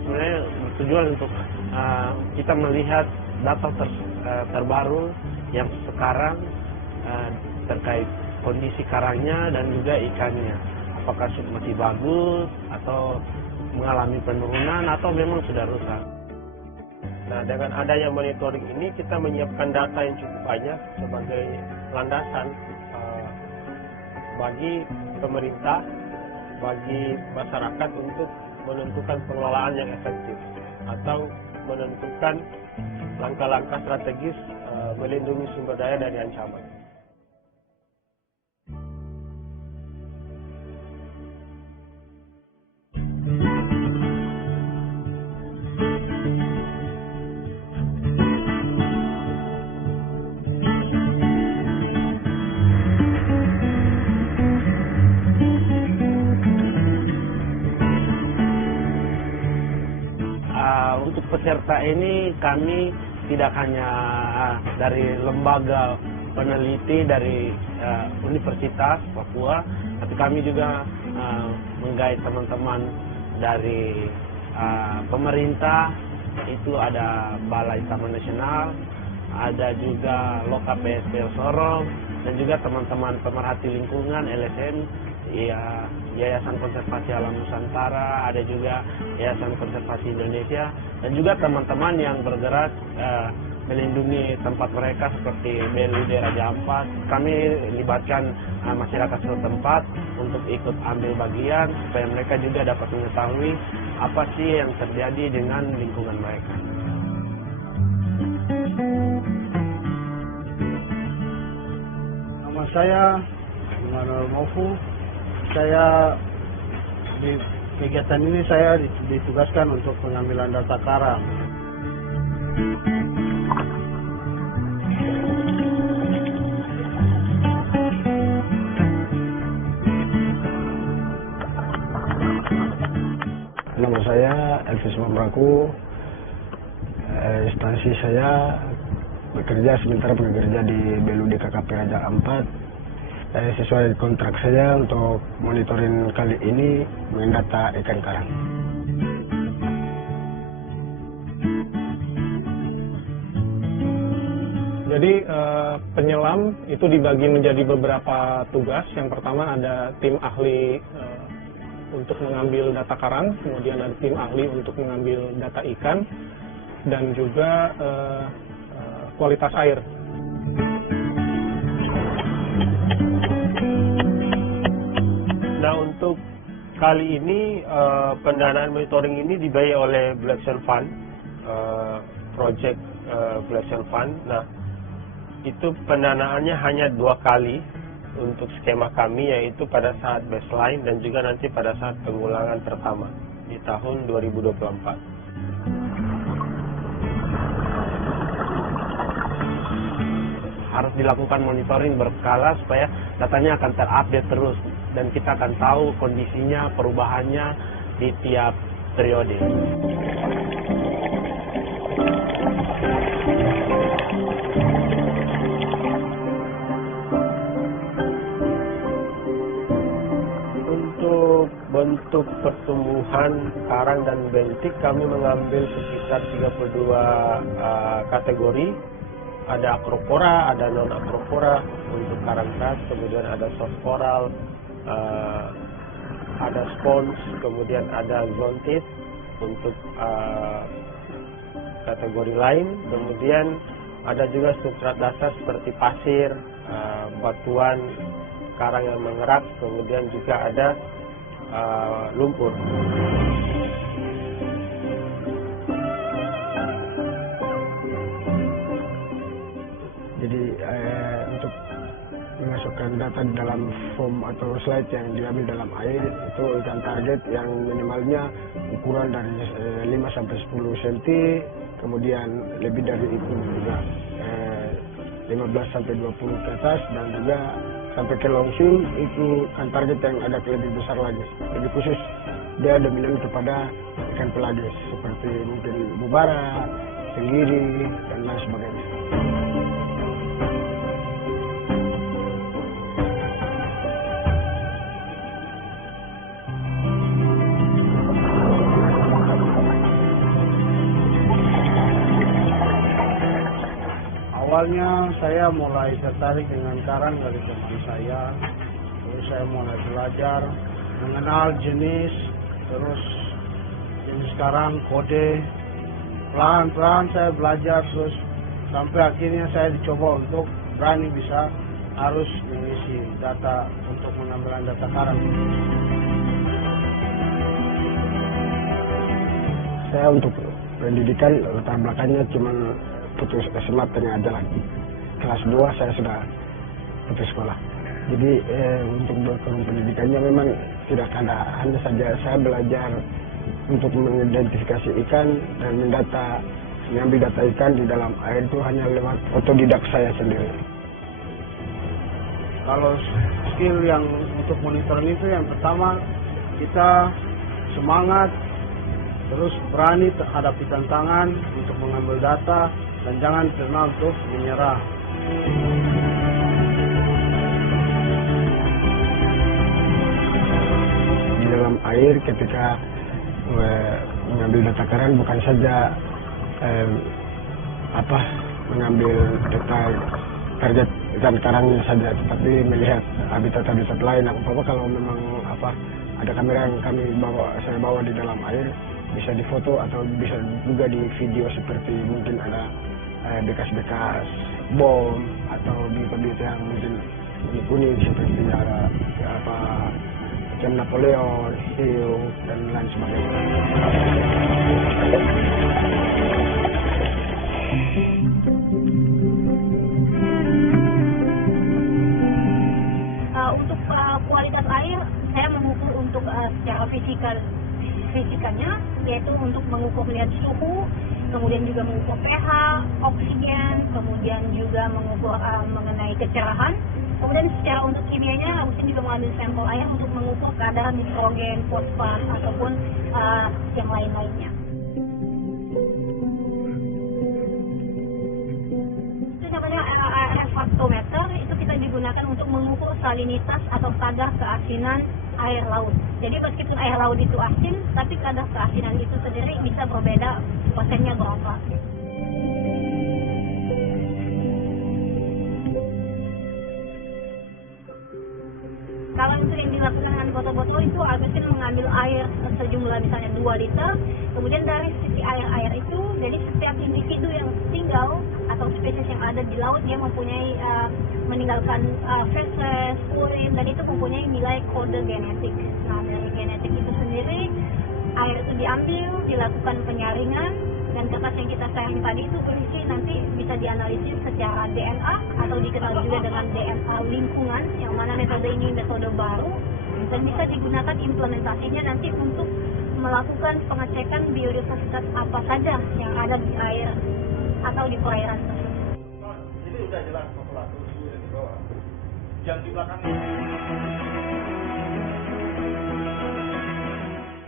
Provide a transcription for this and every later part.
sebenarnya bertujuan untuk kita melihat data terbaru yang sekarang terkait kondisi karangnya dan juga ikannya. Apakah masih bagus atau mengalami penurunan atau memang sudah rusak. Nah, dengan adanya monitoring ini kita menyiapkan data yang cukup banyak sebagai landasan bagi pemerintah, bagi masyarakat untuk menentukan pengelolaan yang efektif atau menentukan langkah-langkah strategis melindungi sumber daya dari ancaman. Untuk peserta ini kami tidak hanya dari lembaga peneliti dari Universitas Papua, tapi kami juga menggait teman-teman dari pemerintah, itu ada Balai Taman Nasional, ada juga Loka PSPL Sorong, dan juga teman-teman pemerhati lingkungan LSM, ya, Yayasan Konservasi Alam Nusantara, ada juga Yayasan Konservasi Indonesia, dan juga teman-teman yang bergerak melindungi tempat mereka seperti BLUD Raja Ampat. Kami libatkan masyarakat setempat untuk ikut ambil bagian supaya mereka juga dapat mengetahui apa sih yang terjadi dengan lingkungan mereka. Nama saya Immanuel Mofu. Saya di kegiatan ini saya ditugaskan untuk pengambilan data karang. Nama saya Elvis Mamraku. Instansi saya sementara bekerja di BLUD KKP Raja Ampat. Sesuai kontrak saya untuk monitoring kali ini mendata ikan karang. Jadi penyelam itu dibagi menjadi beberapa tugas. Yang pertama ada tim ahli untuk mengambil data karang, kemudian ada tim ahli untuk mengambil data ikan, dan juga kualitas air. Nah, untuk kali ini pendanaan monitoring ini dibiayai oleh Black Swan Fund, project Black Swan Fund. Nah, itu pendanaannya hanya 2 kali untuk skema kami, yaitu pada saat baseline dan juga nanti pada saat pengulangan pertama di tahun 2024. Harus dilakukan monitoring berkala supaya datanya akan terupdate terus dan kita akan tahu kondisinya, perubahannya di tiap periode. Untuk bentuk pertumbuhan karang dan bentik kami mengambil sekitar 32 kategori. Ada acropora, ada non acropora untuk karang keras, kemudian ada soft coral, ada sponge, kemudian ada zontid untuk kategori lain. Kemudian ada juga substrat dasar seperti pasir, batuan karang yang mengerak, kemudian juga ada lumpur. Jadi untuk memasukkan data di dalam form atau slide yang diambil dalam air itu ikan target yang minimalnya ukuran dari 5-10 cm, kemudian lebih dari itu juga 15-20 ke atas, dan juga sampai ke longsin itu ikan target yang agak lebih besar lagi. Lebih khusus dia dominan kepada ikan pelagis seperti mungkin bubara, tenggiri, dan lain sebagainya. Awalnya saya mulai tertarik dengan karang dari teman saya, terus saya mulai belajar mengenal jenis, terus jenis karang, kode. Pelan-pelan saya belajar terus sampai akhirnya saya dicoba untuk berani bisa harus mengisi data untuk pengambilan data karang. Saya untuk pendidikan latar belakangnya cuma putus SMA tengah jalan. Kelas 2 saya sudah putus sekolah. Jadi untuk berkurang pendidikannya memang tidak ada, hanya saja saya belajar untuk mengidentifikasi ikan dan mengambil data ikan di dalam air itu hanya lewat otodidak saya sendiri. Kalau skill yang untuk monitoring itu yang pertama kita semangat, terus berani hadapi tantangan untuk mengambil data dan jangan pernah untuk menyerah. Di dalam air ketika mengambil data karang bukan saja mengambil data target ikan karangnya saja, tetapi melihat habitat-habitat lain. Kalau memang ada kamera yang saya bawa di dalam air, bisa difoto atau bisa juga di video, seperti mungkin ada bekas-bekas bom atau bibit yang mungkin kuning seperti ada macam Napoleon, hiu dan lain sebagainya. Untuk kualitas air, saya mengukur untuk secara fisikanya, yaitu untuk mengukur lihat suhu, kemudian juga mengukur pH, oksigen, kemudian juga mengukur mengenai kecerahan. Kemudian secara untuk kimianya, Agustin juga mengambil sampel air untuk mengukur kadar nitrogen, fosfat, ataupun yang lain-lainnya. Itu namanya air faktometer, itu kita digunakan untuk mengukur salinitas atau kadar keasinan air laut. Jadi meskipun air laut itu asin, tapi kadar keasinan itu sendiri bisa berbeda persennya berapa. Kalau itu yang dilakukan dengan botol-botol itu, Agustin mengambil air sejumlah misalnya 2 liter, kemudian dari sisi air itu, jadi setiap individu yang tinggal atau spesies yang ada di laut, dia mempunyai meninggalkan feses, urin, dan itu mempunyai nilai kode genetik. Nah, dari genetik itu sendiri, air itu diambil, dilakukan penyaringan, dan kertas yang kita saring tadi itu berisi nanti bisa dianalisis secara DNA atau dikenal juga dengan DNA lingkungan, yang mana metode ini metode baru dan bisa digunakan implementasinya nanti untuk melakukan pengecekan biodiversitas apa saja yang ada di air atau di perairan tersebut. Jadi udah jelas populasi yang di bawah. Yang di belakang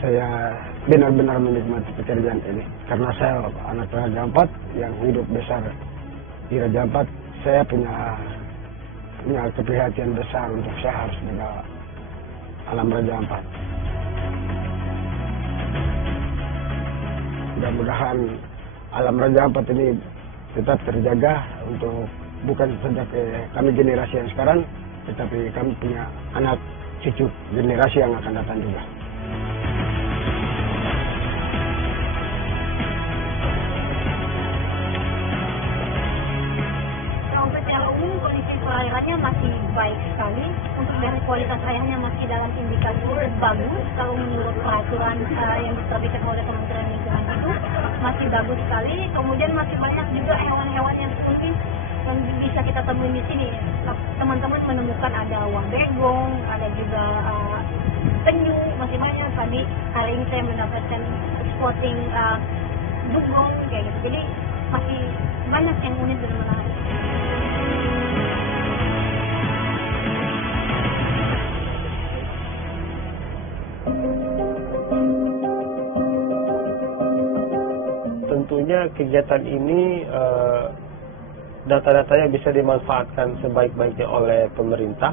Saya benar-benar menikmati pekerjaan ini karena saya anak Raja Ampat yang hidup besar di Raja Ampat. Saya punya keprihatinan besar untuk saya harus jaga alam Raja Ampat. Mudah-mudahan alam Raja Ampat ini tetap terjaga untuk bukan saja kami generasi yang sekarang, tetapi kami punya anak cucu generasi yang akan datang juga. Perairannya masih baik sekali, untuk dari kualitas airnya masih dalam indikasi bagus. Kalau menurut peraturan yang diterbitkan oleh Kementerian Lingkungan itu masih bagus sekali. Kemudian masih banyak juga hewan-hewan yang mungkin yang bisa kita temui di sini. Teman-teman menemukan ada uang begong, ada juga penyu, masih banyak. Tadi hari ini saya mendapatkan spotting dugong kayak gitu. Jadi masih banyak yang unik dan menarik. Tentunya kegiatan ini data-datanya bisa dimanfaatkan sebaik-baiknya oleh pemerintah